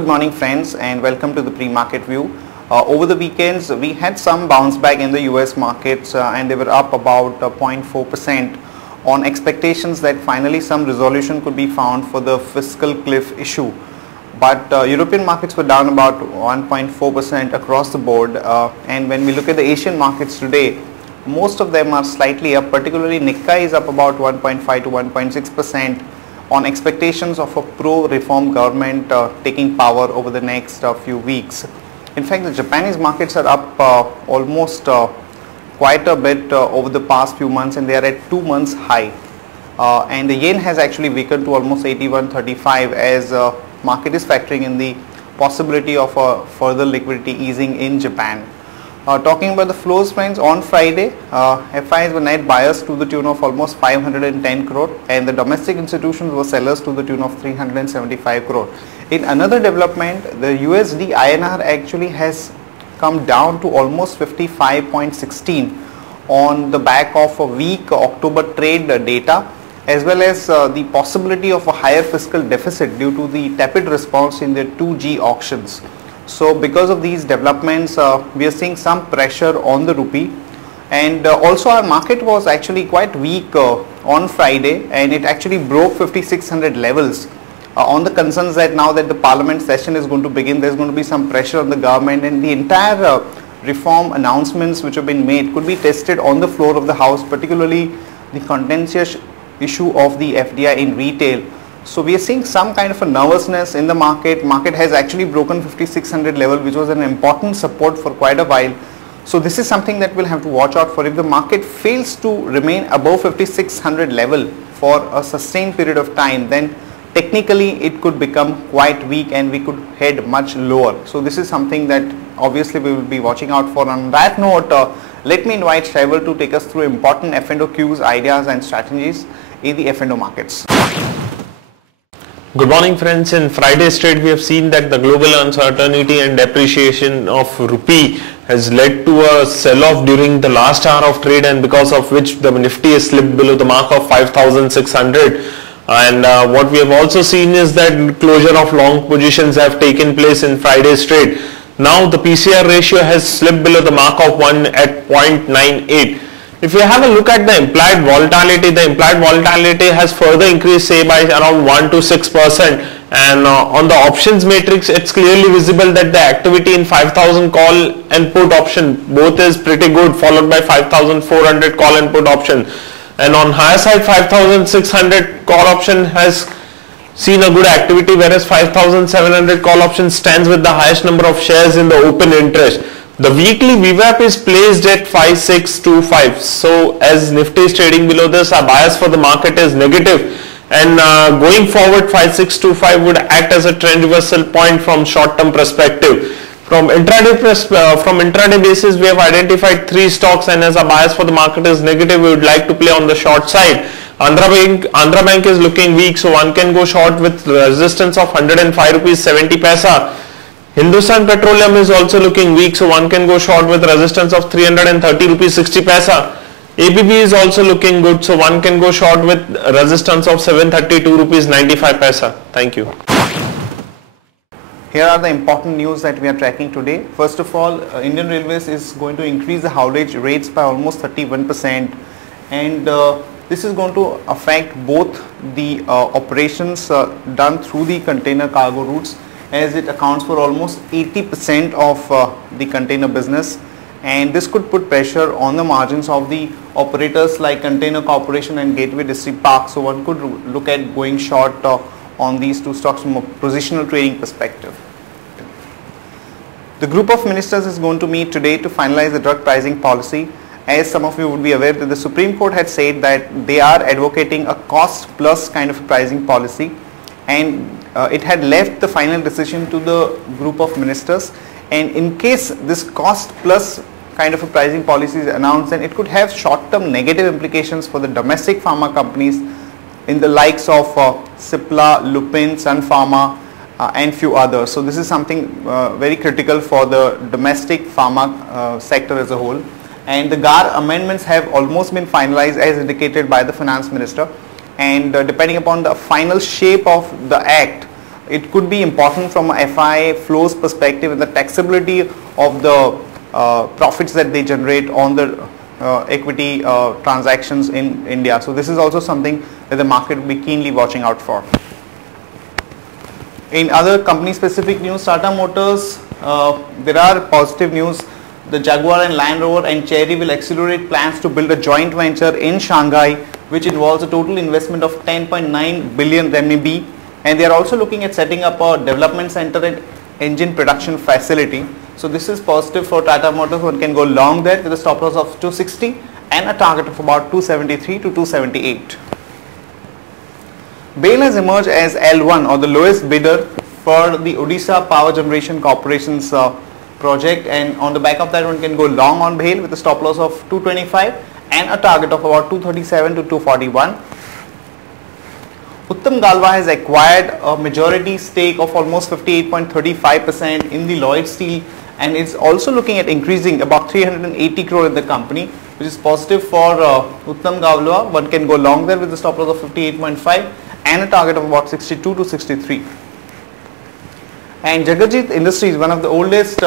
Good morning friends and welcome to the pre-market view. Over the weekends we had some bounce back in the US markets and they were up about 0.4% on expectations that finally some resolution could be found for the fiscal cliff issue. But European markets were down about 1.4% across the board, and when we look at the Asian markets today, most of them are slightly up. Particularly Nikkei is up about 1.5 to 1.6% on expectations of a pro-reform government taking power over the next few weeks. In fact, the Japanese markets are up almost quite a bit over the past few months, and they are at 2 months high. And the yen has actually weakened to almost 81.35 as market is factoring in the possibility of a further liquidity easing in Japan. Talking about the flows, friends, on Friday, FIs were net buyers to the tune of almost 510 crore and the domestic institutions were sellers to the tune of 375 crore. In another development, the USD INR actually has come down to almost 55.16 on the back of a weak October trade data, as well as the possibility of a higher fiscal deficit due to the tepid response in the 2G auctions. So because of these developments, we are seeing some pressure on the rupee, and also our market was actually quite weak on Friday, and it actually broke 5600 levels on the concerns that now that the parliament session is going to begin, there's going to be some pressure on the government, and the entire reform announcements which have been made could be tested on the floor of the house, particularly the contentious issue of the FDI in retail. So we are seeing some kind of a nervousness in the market. Market has actually broken 5600 level, which was an important support for quite a while. So this is something that we'll have to watch out for. If the market fails to remain above 5600 level for a sustained period of time, then technically it could become quite weak and we could head much lower. So this is something that obviously we will be watching out for. On that note, let me invite Shaival to take us through important F&O cues, ideas and strategies in the F&O markets. Good morning friends. In Friday's trade we have seen that the global uncertainty and depreciation of rupee has led to a sell-off during the last hour of trade, and because of which the Nifty has slipped below the mark of 5,600. And what we have also seen is that closure of long positions have taken place in Friday's trade. Now the PCR ratio has slipped below the mark of 1 at 0.98. If you have a look at the implied volatility has further increased, say by around 1 to 6%, and on the options matrix it's clearly visible that the activity in 5000 call and put option both is pretty good, followed by 5400 call and put option, and on higher side 5600 call option has seen a good activity, whereas 5700 call option stands with the highest number of shares in the open interest. The weekly VWAP is placed at 5625. So as Nifty is trading below this, our bias for the market is negative, and going forward 5625 would act as a trend reversal point from short-term perspective. From intraday basis, we have identified 3 stocks, and as our bias for the market is negative, we would like to play on the short side. Andhra Bank is looking weak, so one can go short with resistance of 105 rupees 70 paisa. Hindustan Petroleum is also looking weak, so one can go short with resistance of 330 rupees 60 paisa. ABB is also looking good, so one can go short with resistance of 732 rupees 95 paisa. Thank you. Here are the important news that we are tracking today. First of all, Indian Railways is going to increase the haulage rates by almost 31%, and this is going to affect both the operations done through the container cargo routes, as it accounts for almost 80% of the container business, and this could put pressure on the margins of the operators like Container Corporation and Gateway Distripark. So one could look at going short on these 2 stocks from a positional trading perspective. The group of ministers is going to meet today to finalize the drug pricing policy. As some of you would be aware that the Supreme Court had said that they are advocating a cost plus kind of pricing policy, and it had left the final decision to the group of ministers, and in case this cost plus kind of a pricing policy is announced, then it could have short-term negative implications for the domestic pharma companies in the likes of Cipla, Lupin, Sun Pharma and few others. So this is something very critical for the domestic pharma sector as a whole, and the GAR amendments have almost been finalized as indicated by the finance minister, and depending upon the final shape of the act, it could be important from a FI flows perspective and the taxability of the profits that they generate on the equity transactions in India. So this is also something that the market will be keenly watching out for. In other company specific news, Tata Motors, there are positive news. The Jaguar and Land Rover and Chery will accelerate plans to build a joint venture in Shanghai, which involves a total investment of 10.9 billion RMB, and they are also looking at setting up a development center and engine production facility. So this is positive for Tata Motors. One can go long there with a stop loss of 260 and a target of about 273 to 278. BHEL has emerged as L1 or the lowest bidder for the Odisha Power Generation Corporation's project, and on the back of that one can go long on BHEL with a stop loss of 225 and a target of about 237 to 241. Uttam Galva has acquired a majority stake of almost 58.35% in the Lloyd Steel, and is also looking at increasing about 380 crore in the company, which is positive for Uttam Galva. One can go long there with a stop loss of 58.5 and a target of about 62 to 63. And Jagatjit Industries, one of the oldest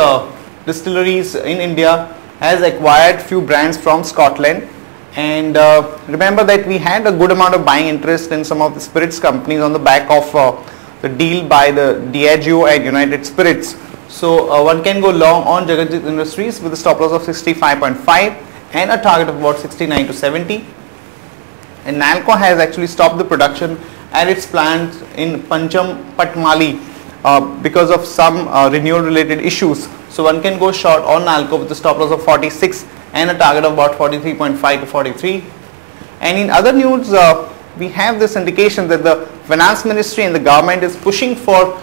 distilleries in India, has acquired few brands from Scotland. And remember that we had a good amount of buying interest in some of the spirits companies on the back of the deal by the Diageo and United Spirits. So one can go long on Jagatjit Industries with a stop loss of 65.5 and a target of about 69 to 70. And Nalco has actually stopped the production at its plant in Pancham Patmali because of some renewal related issues. So one can go short on Nalco with a stop loss of 46 and a target of about 43.5 to 43. And in other news, we have this indication that the Finance Ministry and the government is pushing for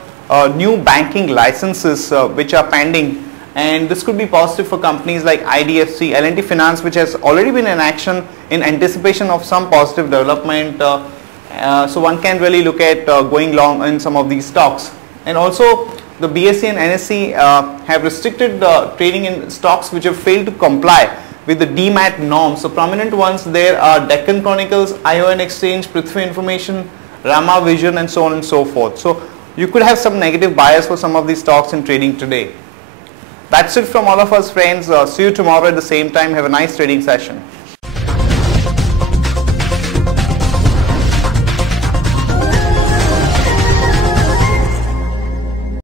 new banking licenses which are pending, and this could be positive for companies like IDFC, L&T Finance, which has already been in action in anticipation of some positive development. So one can really look at going long in some of these stocks. And also the BSE and NSE have restricted trading in stocks which have failed to comply with the DMAT norms. So prominent ones there are Deccan Chronicles, ION Exchange, Prithvi Information, Rama Vision, and so on and so forth. So you could have some negative bias for some of these stocks in trading today. That's it from all of us, friends. See you tomorrow at the same time. Have a nice trading session.